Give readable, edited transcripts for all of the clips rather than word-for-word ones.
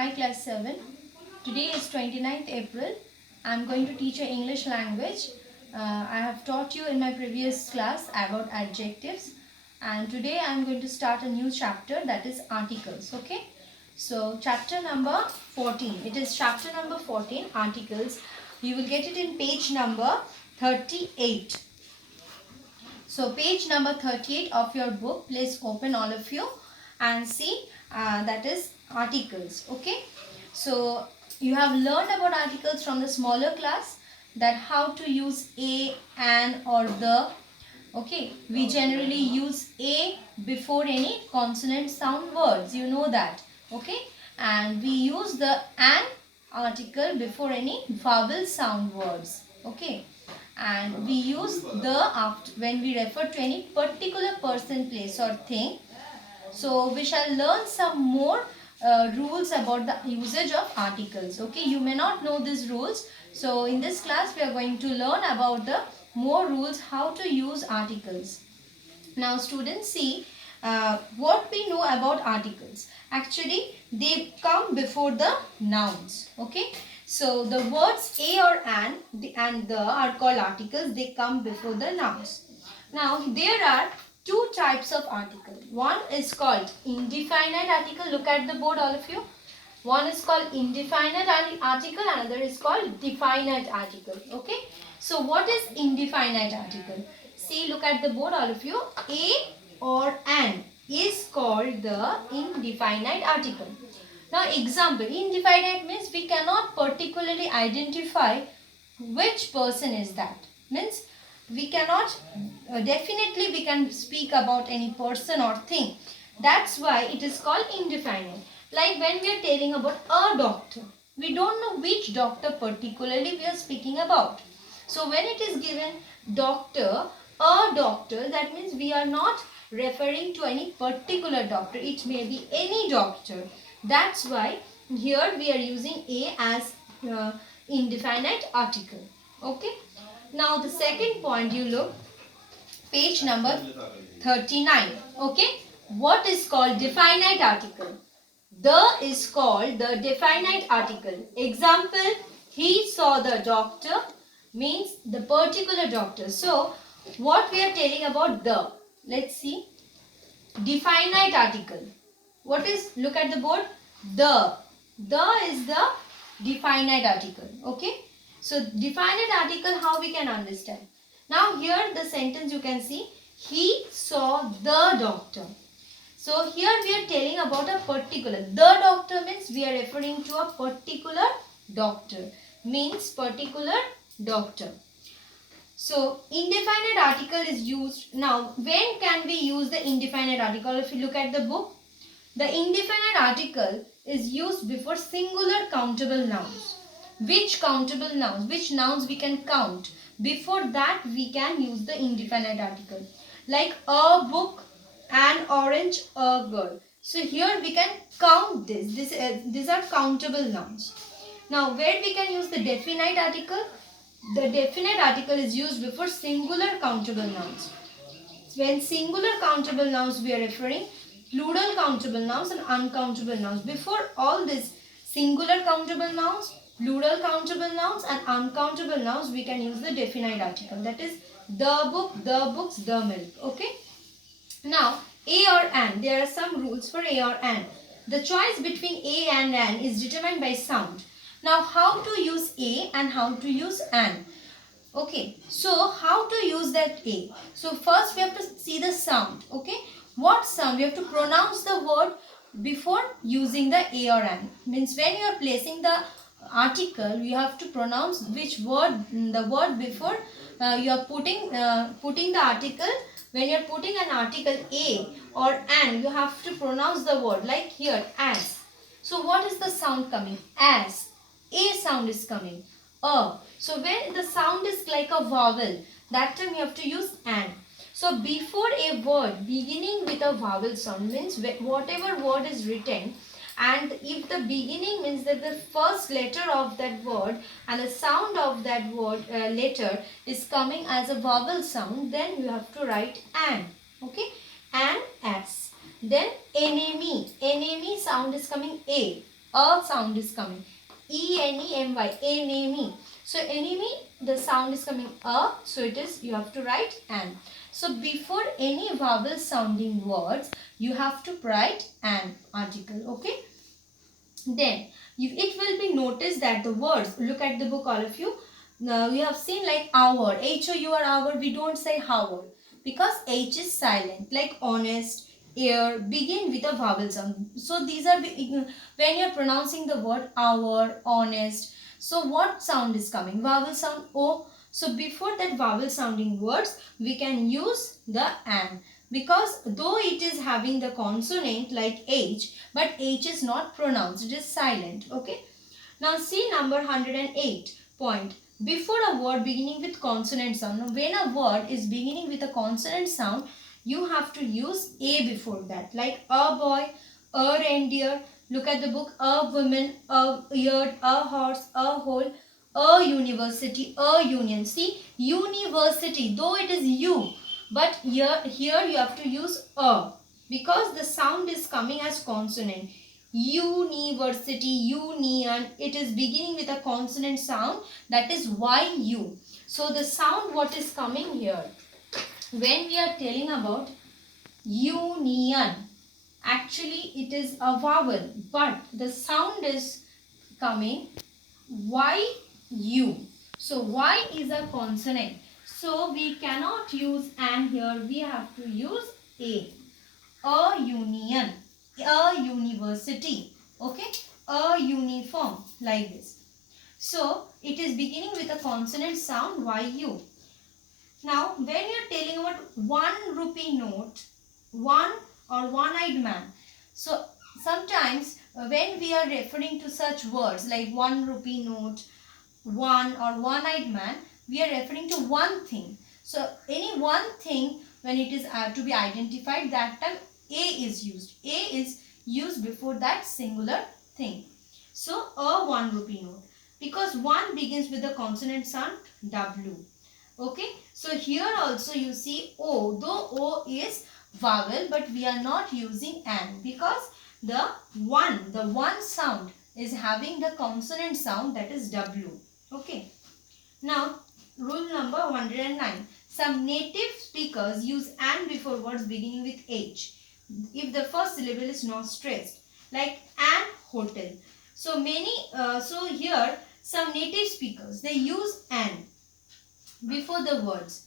Hi class 7. Today is 29th April. I am going to teach you English language. I have taught you in my previous class about adjectives, and today I am going to start a new chapter, that is articles. Okay. So chapter number 14. It is chapter number 14, articles. You will get it in page number 38. So page number 38 of your book, please open all of you and see, that is articles. Okay. So you have learned about articles from the smaller class, that how to use a, an or the. Okay. We generally use a before any consonant sound words. You know that. Okay. And we use the an article before any vowel sound words. Okay. And we use the after when we refer to any particular person, place or thing. So we shall learn some more rules about the usage of articles. Okay, you may not know these rules. So in this class we are going to learn about the more rules how to use articles. Now students, see what we know about articles. Actually they come before the nouns. Okay. So the words a or an and the are called articles. They come before the nouns. Now there are two types of article. One is called indefinite article. Look at the board all of you. One is called indefinite article, another is called definite article. Okay. So what is indefinite article? See, look at the board all of you. A or an is called the indefinite article. Now example, indefinite means we cannot particularly identify which person is that. Means we cannot, definitely we can speak about any person or thing. That's why it is called indefinite. Like when we are telling about a doctor, we don't know which doctor particularly we are speaking about. So when it is given doctor, a doctor, that means we are not referring to any particular doctor. It may be any doctor. That's why here we are using a as indefinite article. Okay. Now the second point, you look page number 39. Okay. What is called definite article? The is called the definite article. Example, he saw the doctor means the particular doctor. So what we are telling about the, let's see, definite article. What is, look at the board, the is the definite article. Okay. So definite article, how we can understand? Now here the sentence you can see, he saw the doctor. So here we are telling about a particular. The doctor means we are referring to a particular doctor. Means particular doctor. So indefinite article is used. Now when can we use the indefinite article? If you look at the book, the indefinite article is used before singular countable nouns. Which countable nouns? Which nouns we can count? Before that we can use the indefinite article. Like a book, an orange, a girl. So here we can count this. These are countable nouns. Now where we can use the definite article? The definite article is used before singular countable nouns. When singular countable nouns we are referring, plural countable nouns and uncountable nouns. Before all this singular countable nouns, plural countable nouns and uncountable nouns, we can use the definite article. That is the book, the books, the milk. Okay. Now, a or an, there are some rules for a or an. The choice between a and an is determined by sound. Now, how to use a and how to use an? Okay, so how to use that a? So first we have to see the sound. Okay, what sound? We have to pronounce the word before using the a or an. Means when you are placing the article, you have to pronounce which word, the word before you are putting the article. When you are putting an article a or an, you have to pronounce the word, like here as. So what is the sound coming? As. A sound is coming. A. So when the sound is like a vowel, that time you have to use an. So before a word beginning with a vowel sound, means whatever word is written, and if the beginning means that the first letter of that word and the sound of that word letter is coming as a vowel sound, then you have to write an. Okay. An, as. Then enemy. Enemy sound is coming a. A sound is coming. E-N-E-M-Y, enemy. So enemy, the sound is coming a, so it is, you have to write an. So before any vowel sounding words, you have to write an article, okay? Then it will be noticed that the words, look at the book all of you. Now you have seen like hour, H-O-U-R, hour, we don't say hour because H is silent, like honest, air, begin with a vowel sound. So these are, when you are pronouncing the word hour, honest, so what sound is coming? Vowel sound O. So before that vowel sounding words, we can use the an, because though it is having the consonant like H, but H is not pronounced, it is silent, okay? Now see number 108 point. Before a word beginning with consonant sound, when a word is beginning with a consonant sound, you have to use A before that, like a boy, a reindeer, look at the book, a woman, a ear, a horse, a hole, a university, a union. See, university, though it is U, but here you have to use a, because the sound is coming as consonant. University, union, it is beginning with a consonant sound, that is YU. So the sound what is coming here, when we are telling about union, actually it is a vowel, but the sound is coming YU. So Y is a consonant. So we cannot use an here, we have to use A. A union, a university, okay, a uniform, like this. So it is beginning with a consonant sound YU. Now when you are telling about 1 rupee note, one or one-eyed man, so sometimes when we are referring to such words like 1 rupee note, one or one-eyed man, we are referring to one thing. So any one thing, when it is to be identified, that time A is used. A is used before that singular thing. So a 1 rupee note, because 1 begins with the consonant sound W. Okay, so here also you see O, though O is vowel, but we are not using an, because the one sound is having the consonant sound, that is W. Okay. Now, rule number 109. Some native speakers use an before words beginning with H, if the first syllable is not stressed, like an hotel. So so here some native speakers, they use an before the words.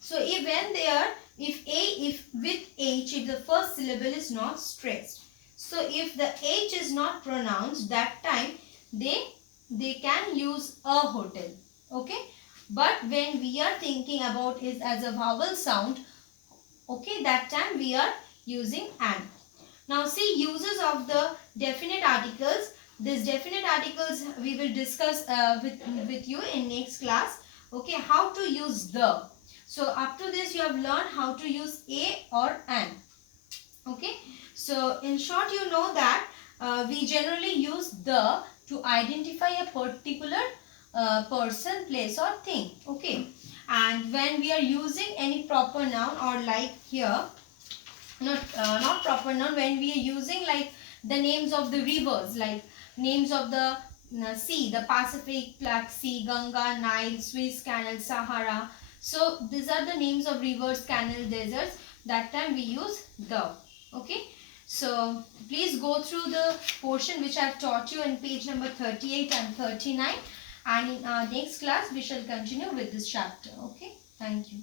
So if when they are, if with H, if the first syllable is not stressed, so if the H is not pronounced, that time they can use a hotel, okay? But when we are thinking about it as a vowel sound, okay, that time we are using an. Now see uses of the definite articles. These definite articles we will discuss with you in next class. Okay, how to use the. So up to this you have learned how to use a or an. Okay, so in short you know that we generally use the to identify a particular person, place or thing. Okay, and when we are using any proper noun, or like here, not proper noun, when we are using like the names of the rivers, like names of the sea, the Pacific, Black Sea, Ganga, Nile, Suez Canal, Sahara. So these are the names of rivers, canal, deserts. That time we use the. Okay. So please go through the portion which I have taught you in page number 38 and 39. And in our next class we shall continue with this chapter. Okay. Thank you.